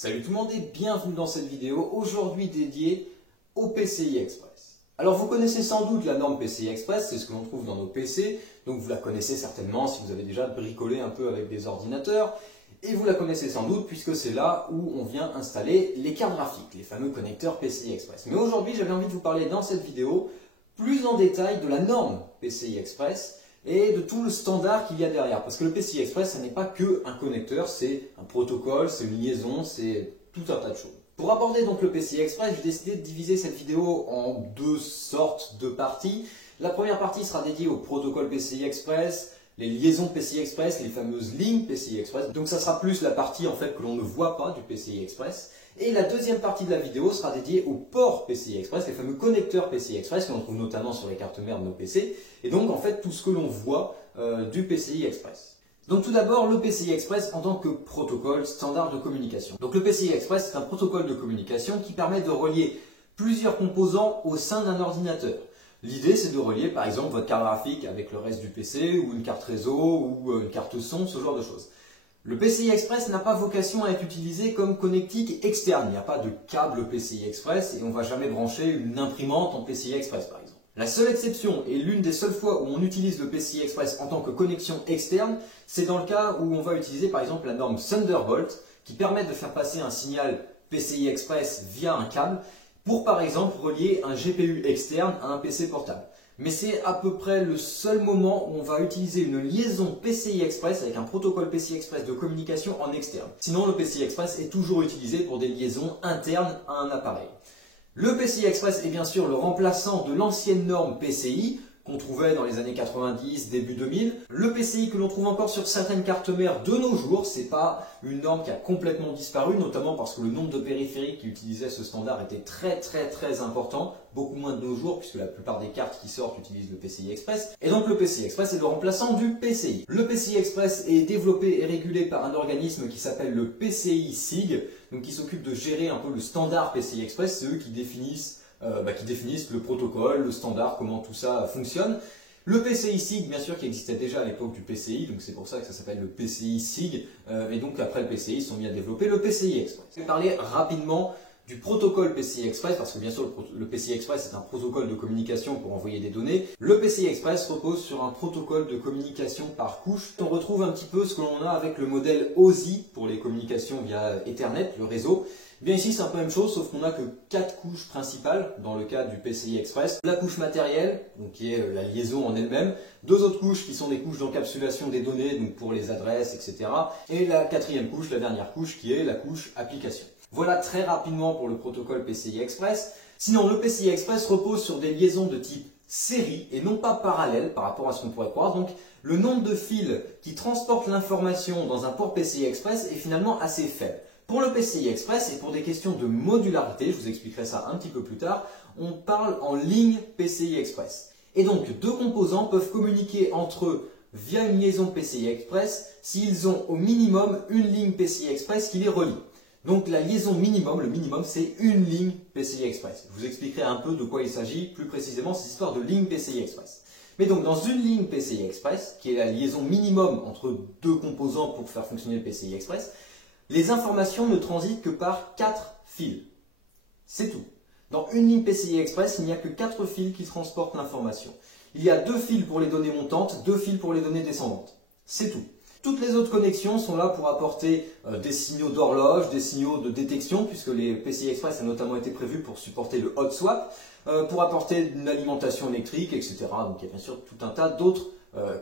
Salut tout le monde et bienvenue dans cette vidéo aujourd'hui dédiée au PCI Express. Alors vous connaissez sans doute la norme PCI Express, c'est ce que l'on trouve dans nos PC, donc vous la connaissez certainement si vous avez déjà bricolé un peu avec des ordinateurs, et vous la connaissez sans doute puisque c'est là où on vient installer les cartes graphiques, les fameux connecteurs PCI Express. Mais aujourd'hui j'avais envie de vous parler dans cette vidéo plus en détail de la norme PCI Express, et de tout le standard qu'il y a derrière. Parce que le PCI Express, ce n'est pas que un connecteur, c'est un protocole, c'est une liaison, c'est tout un tas de choses. Pour aborder donc le PCI Express, j'ai décidé de diviser cette vidéo en deux sortes de parties. La première partie sera dédiée au protocole PCI Express, les liaisons PCI Express, les fameuses lignes PCI Express. Donc ça sera plus la partie en fait que l'on ne voit pas du PCI Express. Et la deuxième partie de la vidéo sera dédiée aux ports PCI Express, les fameux connecteurs PCI Express que l'on trouve notamment sur les cartes mères de nos PC. Et donc en fait tout ce que l'on voit du PCI Express. Donc tout d'abord le PCI Express en tant que protocole standard de communication. Donc le PCI Express c'est un protocole de communication qui permet de relier plusieurs composants au sein d'un ordinateur. L'idée c'est de relier par exemple votre carte graphique avec le reste du PC ou une carte réseau ou une carte son, ce genre de choses. Le PCI Express n'a pas vocation à être utilisé comme connectique externe. Il n'y a pas de câble PCI Express et on ne va jamais brancher une imprimante en PCI Express par exemple. La seule exception et l'une des seules fois où on utilise le PCI Express en tant que connexion externe, c'est dans le cas où on va utiliser par exemple la norme Thunderbolt qui permet de faire passer un signal PCI Express via un câble pour par exemple relier un GPU externe à un PC portable. Mais c'est à peu près le seul moment où on va utiliser une liaison PCI Express avec un protocole PCI Express de communication en externe. Sinon, le PCI Express est toujours utilisé pour des liaisons internes à un appareil. Le PCI Express est bien sûr le remplaçant de l'ancienne norme PCI qu'on trouvait dans les années 90, début 2000. Le PCI que l'on trouve encore sur certaines cartes mères de nos jours, c'est pas une norme qui a complètement disparu, notamment parce que le nombre de périphériques qui utilisaient ce standard était très important, beaucoup moins de nos jours puisque la plupart des cartes qui sortent utilisent le PCI Express. Et donc le PCI Express est le remplaçant du PCI. Le PCI Express est développé et régulé par un organisme qui s'appelle le PCI SIG, donc qui s'occupe de gérer un peu le standard PCI Express, c'est eux qui définissent le protocole, le standard, comment tout ça fonctionne. Le PCI SIG, bien sûr, qui existait déjà à l'époque du PCI, donc c'est pour ça que ça s'appelle le PCI SIG, et donc après le PCI, ils sont mis à développer le PCI Express. Je vais parler rapidement du protocole PCI Express, parce que bien sûr le PCI Express est un protocole de communication pour envoyer des données. Le PCI Express repose sur un protocole de communication par couche. On retrouve un petit peu ce que l'on a avec le modèle OSI pour les communications via Ethernet, le réseau. Bien ici c'est un peu la même chose, sauf qu'on n'a que 4 couches principales dans le cas du PCI Express. La couche matérielle, donc qui est la liaison en elle-même, deux autres couches qui sont des couches d'encapsulation des données, donc pour les adresses, etc. Et la quatrième couche, la dernière couche, qui est la couche application. Voilà très rapidement pour le protocole PCI Express. Sinon, le PCI Express repose sur des liaisons de type série et non pas parallèle par rapport à ce qu'on pourrait croire. Donc, le nombre de fils qui transportent l'information dans un port PCI Express est finalement assez faible. Pour le PCI Express et pour des questions de modularité, je vous expliquerai ça un petit peu plus tard, on parle en ligne PCI Express. Et donc, deux composants peuvent communiquer entre eux via une liaison PCI Express s'ils ont au minimum une ligne PCI Express qui les relie. Donc la liaison minimum, le minimum c'est une ligne PCI Express. Je vous expliquerai un peu de quoi il s'agit plus précisément, cette histoire de ligne PCI Express. Mais donc dans une ligne PCI Express, qui est la liaison minimum entre deux composants pour faire fonctionner le PCI Express, les informations ne transitent que par 4 fils. C'est tout. Dans une ligne PCI Express, il n'y a que 4 fils qui transportent l'information. Il y a 2 fils pour les données montantes, 2 fils pour les données descendantes. C'est tout. Toutes les autres connexions sont là pour apporter des signaux d'horloge, des signaux de détection, puisque les PCI Express ont notamment été prévus pour supporter le hot swap, pour apporter une alimentation électrique, etc. Donc il y a bien sûr tout un tas d'autres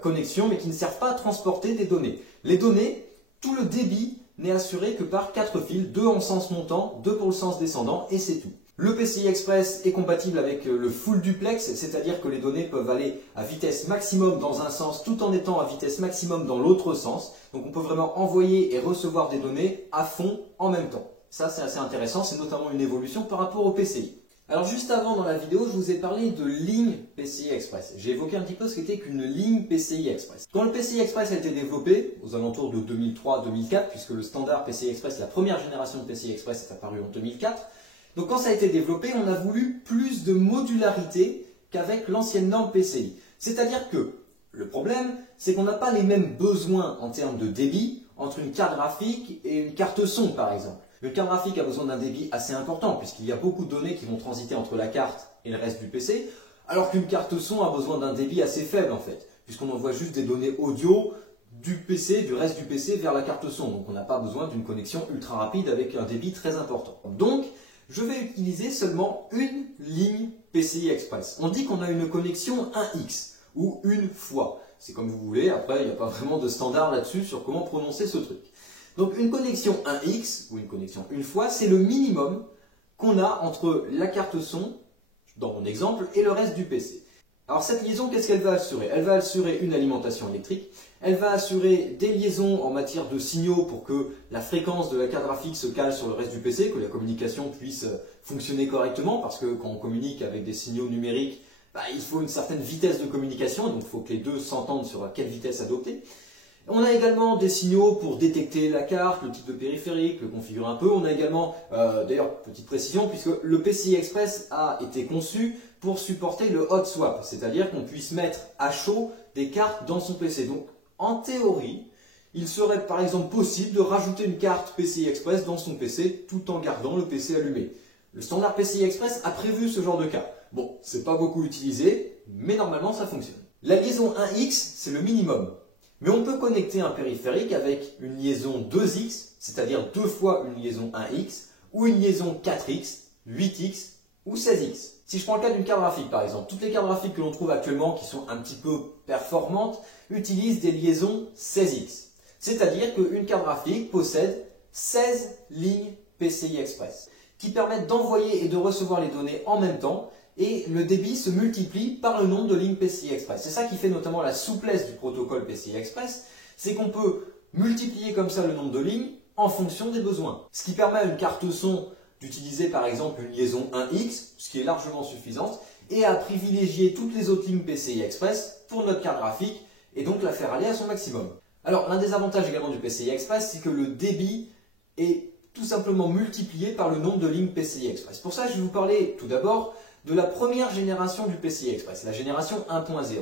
connexions, mais qui ne servent pas à transporter des données. Les données, tout le débit n'est assuré que par 4 fils, 2 en sens montant, 2 pour le sens descendant, et c'est tout. Le PCI Express est compatible avec le full duplex, c'est-à-dire que les données peuvent aller à vitesse maximum dans un sens tout en étant à vitesse maximum dans l'autre sens. Donc on peut vraiment envoyer et recevoir des données à fond en même temps. Ça c'est assez intéressant, c'est notamment une évolution par rapport au PCI. Alors juste avant dans la vidéo, je vous ai parlé de ligne PCI Express. J'ai évoqué un petit peu ce qu'était qu'une ligne PCI Express. Quand le PCI Express a été développé, aux alentours de 2003-2004, puisque le standard PCI Express, la première génération de PCI Express est apparue en 2004, donc quand ça a été développé, on a voulu plus de modularité qu'avec l'ancienne norme PCI. C'est-à-dire que le problème, c'est qu'on n'a pas les mêmes besoins en termes de débit entre une carte graphique et une carte son par exemple. Une carte graphique a besoin d'un débit assez important puisqu'il y a beaucoup de données qui vont transiter entre la carte et le reste du PC, alors qu'une carte son a besoin d'un débit assez faible en fait, puisqu'on envoie juste des données audio du PC, du reste du PC vers la carte son. Donc on n'a pas besoin d'une connexion ultra rapide avec un débit très important. Donc je vais utiliser seulement une ligne PCI Express. On dit qu'on a une connexion 1x ou une fois. C'est comme vous voulez, après il n'y a pas vraiment de standard là-dessus sur comment prononcer ce truc. Donc une connexion 1x ou une connexion une fois, c'est le minimum qu'on a entre la carte son, dans mon exemple, et le reste du PC. Alors cette liaison, qu'est-ce qu'elle va assurer? Elle va assurer une alimentation électrique, elle va assurer des liaisons en matière de signaux pour que la fréquence de la carte graphique se cale sur le reste du PC, que la communication puisse fonctionner correctement, parce que quand on communique avec des signaux numériques, il faut une certaine vitesse de communication, donc il faut que les deux s'entendent sur quelle vitesse adopter. On a également des signaux pour détecter la carte, le type de périphérique, le configurer un peu. On a également, d'ailleurs, petite précision, puisque le PCI Express a été conçu pour supporter le hot swap, c'est-à-dire qu'on puisse mettre à chaud des cartes dans son PC. Donc, en théorie, il serait par exemple possible de rajouter une carte PCI Express dans son PC tout en gardant le PC allumé. Le standard PCI Express a prévu ce genre de cas. Bon, c'est pas beaucoup utilisé, mais normalement ça fonctionne. La liaison 1x, c'est le minimum. Mais on peut connecter un périphérique avec une liaison 2x, c'est-à-dire 2 fois une liaison 1x, ou une liaison 4x, 8x ou 16x. Si je prends le cas d'une carte graphique par exemple, toutes les cartes graphiques que l'on trouve actuellement qui sont un petit peu performantes utilisent des liaisons 16x. C'est-à-dire qu'une carte graphique possède 16 lignes PCI Express qui permettent d'envoyer et de recevoir les données en même temps, et le débit se multiplie par le nombre de lignes PCI Express. C'est ça qui fait notamment la souplesse du protocole PCI Express, c'est qu'on peut multiplier comme ça le nombre de lignes en fonction des besoins. Ce qui permet à une carte son d'utiliser par exemple une liaison 1x, ce qui est largement suffisante, et à privilégier toutes les autres lignes PCI Express pour notre carte graphique, et donc la faire aller à son maximum. Alors l'un des avantages également du PCI Express, c'est que le débit est tout simplement multiplié par le nombre de lignes PCI Express. Pour ça, je vais vous parler tout d'abord de la première génération du PCI Express, la génération 1.0.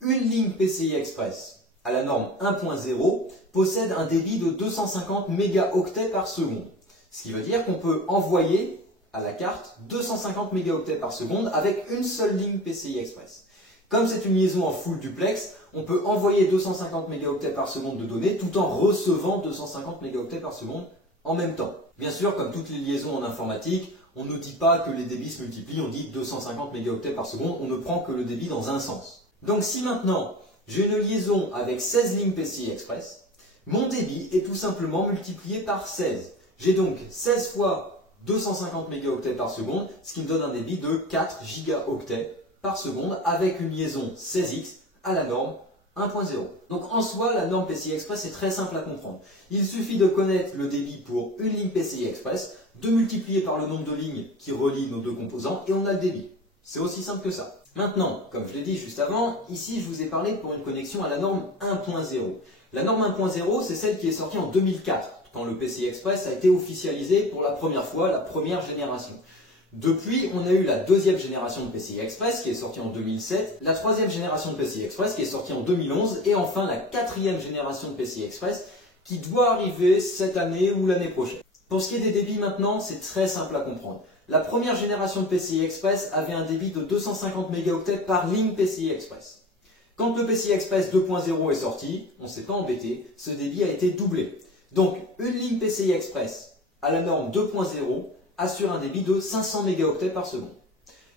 Une ligne PCI Express à la norme 1.0 possède un débit de 250 mégaoctets par seconde. Ce qui veut dire qu'on peut envoyer à la carte 250 mégaoctets par seconde avec une seule ligne PCI Express. Comme c'est une liaison en full duplex, on peut envoyer 250 mégaoctets par seconde de données tout en recevant 250 mégaoctets par seconde en même temps. Bien sûr, comme toutes les liaisons en informatique, on ne dit pas que les débits se multiplient, on dit 250 mégaoctets par seconde, on ne prend que le débit dans un sens. Donc si maintenant j'ai une liaison avec 16 lignes PCI Express, mon débit est tout simplement multiplié par 16. J'ai donc 16 fois 250 mégaoctets par seconde, ce qui me donne un débit de 4 gigaoctets par seconde avec une liaison 16x à la norme 1.0. Donc en soi, la norme PCI Express est très simple à comprendre. Il suffit de connaître le débit pour une ligne PCI Express, de multiplier par le nombre de lignes qui relient nos deux composants et on a le débit. C'est aussi simple que ça. Maintenant, comme je l'ai dit juste avant, ici je vous ai parlé pour une connexion à la norme 1.0. La norme 1.0, c'est celle qui est sortie en 2004, quand le PCI Express a été officialisé pour la première fois, la première génération. Depuis, on a eu la deuxième génération de PCI Express qui est sortie en 2007, la troisième génération de PCI Express qui est sortie en 2011 et enfin la quatrième génération de PCI Express qui doit arriver cette année ou l'année prochaine. Pour ce qui est des débits maintenant, c'est très simple à comprendre. La première génération de PCI Express avait un débit de 250 mégaoctets par ligne PCI Express. Quand le PCI Express 2.0 est sorti, on ne s'est pas embêté, ce débit a été doublé. Donc une ligne PCI Express à la norme 2.0 assure un débit de 500 mégaoctets par seconde.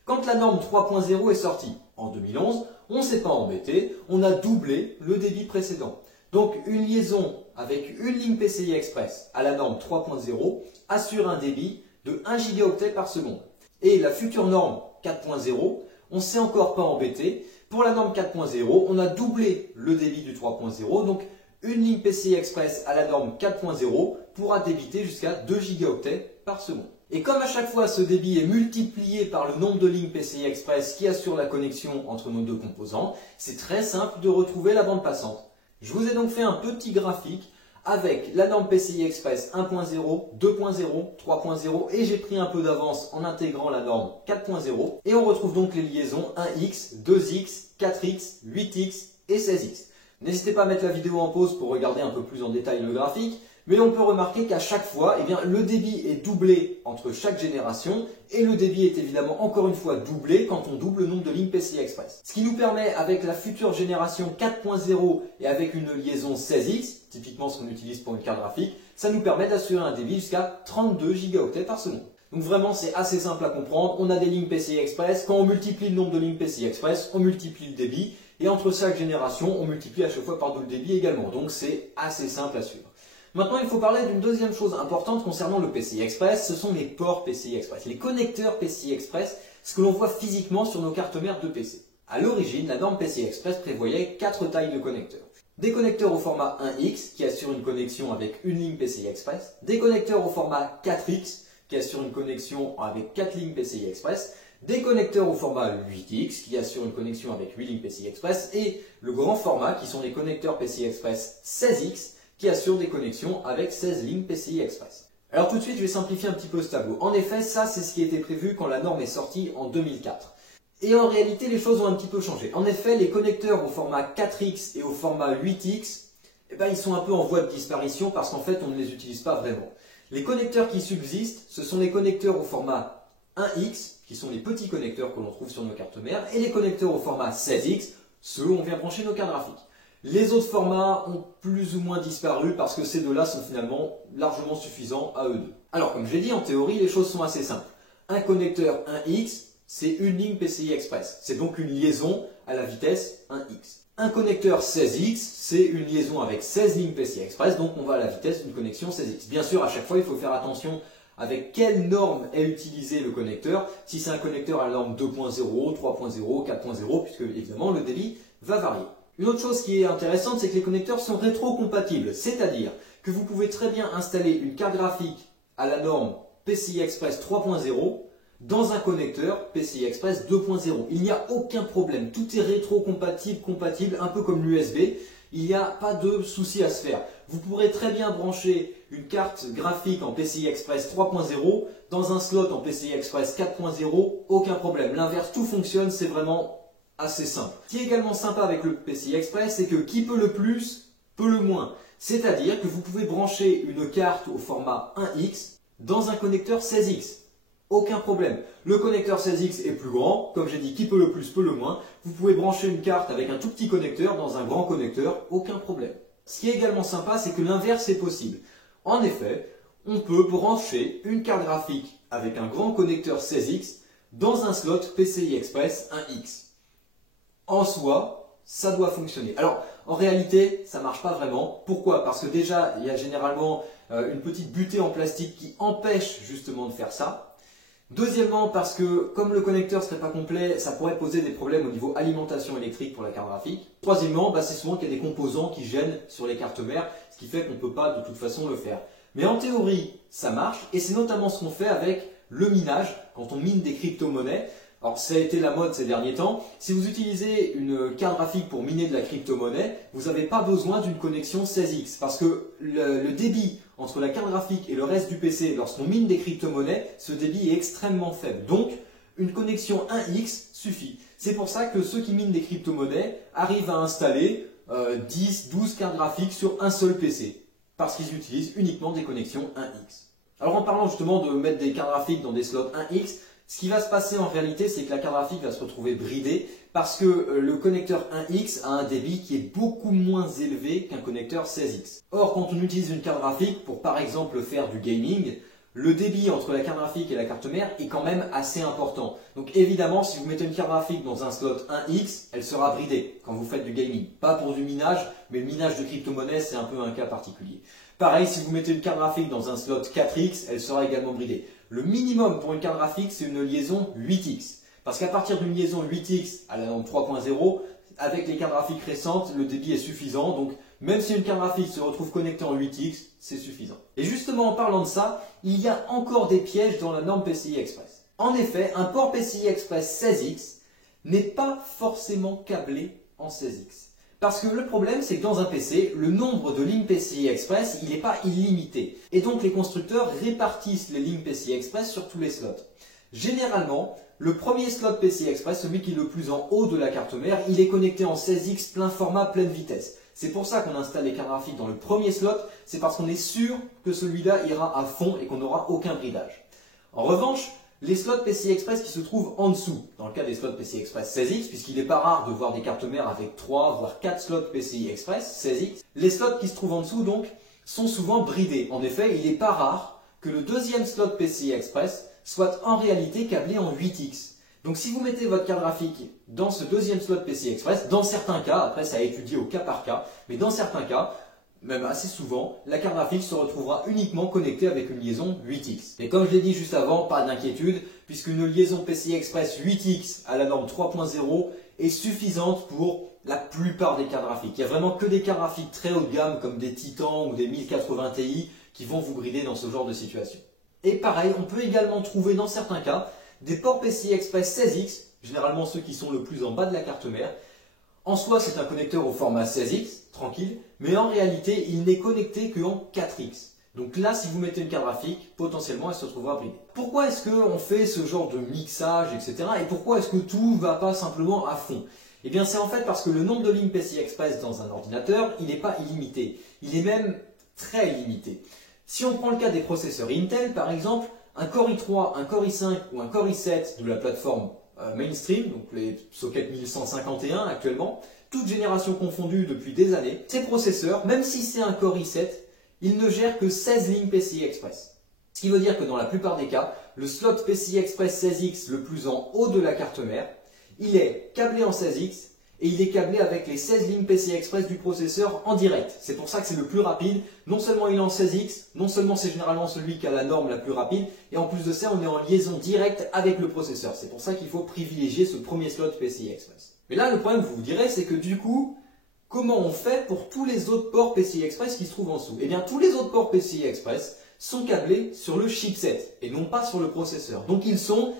Quand la norme 3.0 est sortie en 2011, on ne s'est pas embêté, on a doublé le débit précédent. Donc une liaison avec une ligne PCI Express à la norme 3.0 assure un débit de 1 gigaoctet par seconde. Et la future norme 4.0, on ne s'est encore pas embêté. Pour la norme 4.0, on a doublé le débit du 3.0, donc une ligne PCI Express à la norme 4.0 pourra débiter jusqu'à 2 gigaoctets par seconde. Et comme à chaque fois ce débit est multiplié par le nombre de lignes PCI Express qui assure la connexion entre nos deux composants, c'est très simple de retrouver la bande passante. Je vous ai donc fait un petit graphique avec la norme PCI Express 1.0, 2.0, 3.0 et j'ai pris un peu d'avance en intégrant la norme 4.0 et on retrouve donc les liaisons 1x, 2x, 4x, 8x et 16x. N'hésitez pas à mettre la vidéo en pause pour regarder un peu plus en détail le graphique, Mais on peut remarquer qu'à chaque fois, eh bien, le débit est doublé entre chaque génération et le débit est évidemment encore une fois doublé quand on double le nombre de lignes PCI Express. Ce qui nous permet, avec la future génération 4.0 et avec une liaison 16X, typiquement ce qu'on utilise pour une carte graphique, ça nous permet d'assurer un débit jusqu'à 32 gigaoctets par seconde. Donc vraiment, c'est assez simple à comprendre. On a des lignes PCI Express. Quand on multiplie le nombre de lignes PCI Express, on multiplie le débit. Et entre chaque génération, on multiplie à chaque fois par le débit également. Donc c'est assez simple à suivre. Maintenant, il faut parler d'une deuxième chose importante concernant le PCI Express. Ce sont les ports PCI Express, les connecteurs PCI Express, ce que l'on voit physiquement sur nos cartes mères de PC. À l'origine, la norme PCI Express prévoyait 4 tailles de connecteurs. Des connecteurs au format 1X qui assurent une connexion avec une ligne PCI Express. Des connecteurs au format 4X qui assurent une connexion avec 4 lignes PCI Express, des connecteurs au format 8X qui assurent une connexion avec 8 lignes PCI Express et le grand format qui sont les connecteurs PCI Express 16X qui assurent des connexions avec 16 lignes PCI Express. Alors tout de suite, je vais simplifier un petit peu ce tableau. En effet, ça c'est ce qui était prévu quand la norme est sortie en 2004. Et en réalité, les choses ont un petit peu changé. En effet, les connecteurs au format 4X et au format 8X, eh ben, ils sont un peu en voie de disparition parce qu'en fait, on ne les utilise pas vraiment. Les connecteurs qui subsistent, ce sont les connecteurs au format 1X, qui sont les petits connecteurs que l'on trouve sur nos cartes mères, et les connecteurs au format 16X, ceux où on vient brancher nos cartes graphiques. Les autres formats ont plus ou moins disparu parce que ces deux-là sont finalement largement suffisants à eux deux. Alors, comme je l'ai dit, en théorie, les choses sont assez simples. Un connecteur 1X, c'est une ligne PCI Express. C'est donc une liaison à la vitesse 1X. Un connecteur 16X, c'est une liaison avec 16 lignes PCI Express, donc on va à la vitesse d'une connexion 16X. Bien sûr, à chaque fois, il faut faire attention avec quelle norme est utilisé le connecteur. Si c'est un connecteur à la norme 2.0, 3.0, 4.0, puisque évidemment le débit va varier. Une autre chose qui est intéressante, c'est que les connecteurs sont rétrocompatibles, c'est-à-dire que vous pouvez très bien installer une carte graphique à la norme PCI Express 3.0 dans un connecteur PCI Express 2.0. Il n'y a aucun problème, tout est rétrocompatible, compatible, un peu comme l'USB. Il n'y a pas de souci à se faire. Vous pourrez très bien brancher une carte graphique en PCI Express 3.0 dans un slot en PCI Express 4.0, aucun problème. L'inverse, tout fonctionne, c'est vraiment assez simple. Ce qui est également sympa avec le PCI Express, c'est que qui peut le plus, peut le moins. C'est-à-dire que vous pouvez brancher une carte au format 1X dans un connecteur 16X. Aucun problème. Le connecteur 16X est plus grand, comme j'ai dit, qui peut le plus, peut le moins. Vous pouvez brancher une carte avec un tout petit connecteur dans un grand connecteur, aucun problème. Ce qui est également sympa, c'est que l'inverse est possible. En effet, on peut brancher une carte graphique avec un grand connecteur 16X dans un slot PCI Express 1X. En soi, ça doit fonctionner. Alors, en réalité, ça ne marche pas vraiment. Pourquoi? Parce que déjà, il y a généralement une petite butée en plastique qui empêche justement de faire ça. Deuxièmement, parce que comme le connecteur ne serait pas complet, ça pourrait poser des problèmes au niveau alimentation électrique pour la carte graphique. Troisièmement, c'est souvent qu'il y a des composants qui gênent sur les cartes mères, ce qui fait qu'on ne peut pas de toute façon le faire. Mais en théorie, ça marche, et c'est notamment ce qu'on fait avec le minage, quand on mine des crypto-monnaies. Alors, ça a été la mode ces derniers temps. Si vous utilisez une carte graphique pour miner de la crypto-monnaie, vous n'avez pas besoin d'une connexion 16X parce que le débit entre la carte graphique et le reste du PC, lorsqu'on mine des crypto-monnaies, ce débit est extrêmement faible. Donc, une connexion 1X suffit. C'est pour ça que ceux qui minent des crypto-monnaies arrivent à installer 10, 12 cartes graphiques sur un seul PC parce qu'ils utilisent uniquement des connexions 1X. Alors, en parlant justement de mettre des cartes graphiques dans des slots 1X, ce qui va se passer en réalité, c'est que la carte graphique va se retrouver bridée parce que le connecteur 1X a un débit qui est beaucoup moins élevé qu'un connecteur 16X. Or, quand on utilise une carte graphique pour par exemple faire du gaming, le débit entre la carte graphique et la carte mère est quand même assez important. Donc évidemment, si vous mettez une carte graphique dans un slot 1X, elle sera bridée quand vous faites du gaming. Pas pour du minage, mais le minage de crypto-monnaie, c'est un peu un cas particulier. Pareil, si vous mettez une carte graphique dans un slot 4X, elle sera également bridée. Le minimum pour une carte graphique, c'est une liaison 8X. Parce qu'à partir d'une liaison 8X à la norme 3.0, avec les cartes graphiques récentes, le débit est suffisant. Donc, même si une carte graphique se retrouve connectée en 8X, c'est suffisant. Et justement, en parlant de ça, il y a encore des pièges dans la norme PCI Express. En effet, un port PCI Express 16X n'est pas forcément câblé en 16X. Parce que le problème, c'est que dans un PC, le nombre de lignes PCI Express, il n'est pas illimité. Et donc, les constructeurs répartissent les lignes PCI Express sur tous les slots. Généralement, le premier slot PCI Express, celui qui est le plus en haut de la carte mère, il est connecté en 16X plein format, pleine vitesse. C'est pour ça qu'on installe les cartes graphiques dans le premier slot, c'est parce qu'on est sûr que celui-là ira à fond et qu'on n'aura aucun bridage. En revanche, les slots PCI Express qui se trouvent en dessous, dans le cas des slots PCI Express 16X, puisqu'il n'est pas rare de voir des cartes mères avec 3 voire 4 slots PCI Express 16X, les slots qui se trouvent en dessous donc sont souvent bridés. En effet, il n'est pas rare que le deuxième slot PCI Express soit en réalité câblé en 8X. Donc si vous mettez votre carte graphique dans ce deuxième slot PCI Express, dans certains cas, après ça a étudié au cas par cas, mais dans certains cas, même assez souvent, la carte graphique se retrouvera uniquement connectée avec une liaison 8X. Et comme je l'ai dit juste avant, pas d'inquiétude, puisqu'une liaison PCI Express 8X à la norme 3.0 est suffisante pour la plupart des cartes graphiques. Il n'y a vraiment que des cartes graphiques très haut de gamme comme des Titan ou des 1080 Ti qui vont vous brider dans ce genre de situation. Et pareil, on peut également trouver dans certains cas des ports PCI Express 16X, généralement ceux qui sont le plus en bas de la carte mère. En soi, c'est un connecteur au format 16X, tranquille, mais en réalité, il n'est connecté qu'en 4X. Donc là, si vous mettez une carte graphique, potentiellement, elle se retrouvera bridée. Pourquoi est-ce qu'on fait ce genre de mixage, etc. Et pourquoi est-ce que tout ne va pas simplement à fond? Eh bien, c'est en fait parce que le nombre de lignes PCI Express dans un ordinateur, il n'est pas illimité. Il est même très limité. Si on prend le cas des processeurs Intel, par exemple, un Core i3, un Core i5 ou un Core i7 de la plateforme mainstream, donc les sockets 1151 actuellement, toutes générations confondues depuis des années, ces processeurs, même si c'est un Core i7, ils ne gèrent que 16 lignes PCI Express. Ce qui veut dire que dans la plupart des cas, le slot PCI Express 16X le plus en haut de la carte mère, il est câblé en 16X et il est câblé avec les 16 lignes PCI Express du processeur en direct. C'est pour ça que c'est le plus rapide. Non seulement il est en 16X, non seulement c'est généralement celui qui a la norme la plus rapide, et en plus de ça, on est en liaison directe avec le processeur. C'est pour ça qu'il faut privilégier ce premier slot PCI Express. Mais là, le problème, vous vous direz, c'est que du coup, comment on fait pour tous les autres ports PCI Express qui se trouvent en dessous? Eh bien, tous les autres ports PCI Express sont câblés sur le chipset et non pas sur le processeur. Donc, ils sont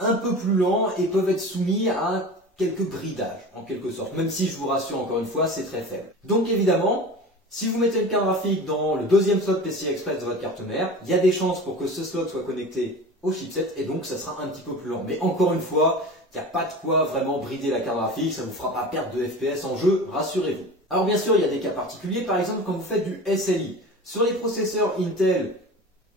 un peu plus lents et peuvent être soumis à quelques bridages, en quelque sorte. Même si, je vous rassure encore une fois, c'est très faible. Donc, évidemment, si vous mettez une carte graphique dans le deuxième slot PCI Express de votre carte mère, il y a des chances pour que ce slot soit connecté au chipset et donc ça sera un petit peu plus lent. Mais encore une fois, il n'y a pas de quoi vraiment brider la carte graphique, ça ne vous fera pas perdre de FPS en jeu, rassurez-vous. Alors bien sûr, il y a des cas particuliers, par exemple quand vous faites du SLI. Sur les processeurs Intel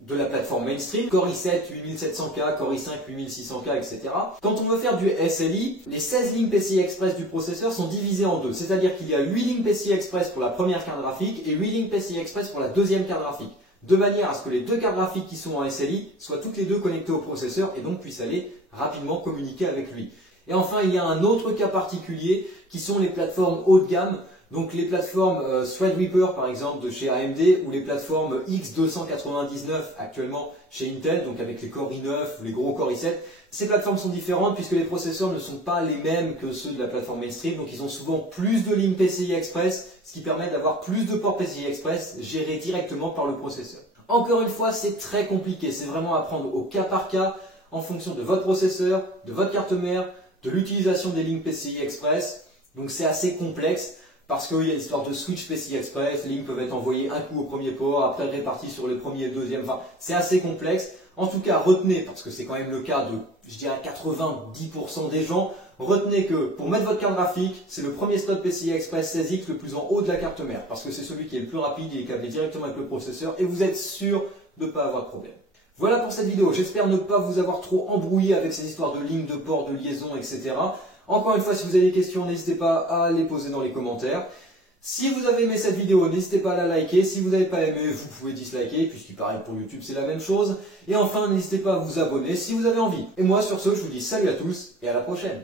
de la plateforme mainstream, Core i7 8700K, Core i5 8600K, etc. Quand on veut faire du SLI, les 16 lignes PCI Express du processeur sont divisées en deux. C'est-à-dire qu'il y a 8 lignes PCI Express pour la première carte graphique et 8 lignes PCI Express pour la deuxième carte graphique. De manière à ce que les deux cartes graphiques qui sont en SLI soient toutes les deux connectées au processeur et donc puissent aller rapidement communiquer avec lui. Et enfin, il y a un autre cas particulier qui sont les plateformes haut de gamme. Donc les plateformes Threadripper par exemple de chez AMD ou les plateformes X299 actuellement chez Intel, donc avec les Core i9 ou les gros Core i7. Ces plateformes sont différentes puisque les processeurs ne sont pas les mêmes que ceux de la plateforme mainstream, donc ils ont souvent plus de lignes PCI Express, ce qui permet d'avoir plus de ports PCI Express gérés directement par le processeur. Encore une fois, c'est très compliqué, c'est vraiment à prendre au cas par cas en fonction de votre processeur, de votre carte mère, de l'utilisation des lignes PCI Express, donc c'est assez complexe. Parce qu'il y a l'histoire de switch PCI Express, les lignes peuvent être envoyées un coup au premier port, après réparties sur le premier et le deuxième, enfin c'est assez complexe. En tout cas, retenez, parce que c'est quand même le cas de, je dirais 90% des gens, retenez que pour mettre votre carte graphique, c'est le premier slot PCI Express 16X le plus en haut de la carte mère, parce que c'est celui qui est le plus rapide, il est câblé directement avec le processeur, et vous êtes sûr de ne pas avoir de problème. Voilà pour cette vidéo, j'espère ne pas vous avoir trop embrouillé avec ces histoires de lignes, de ports, de liaison, etc. Encore une fois, si vous avez des questions, n'hésitez pas à les poser dans les commentaires. Si vous avez aimé cette vidéo, n'hésitez pas à la liker. Si vous n'avez pas aimé, vous pouvez disliker, puisqu'il paraît que pour YouTube, c'est la même chose. Et enfin, n'hésitez pas à vous abonner si vous avez envie. Et moi, sur ce, je vous dis salut à tous et à la prochaine.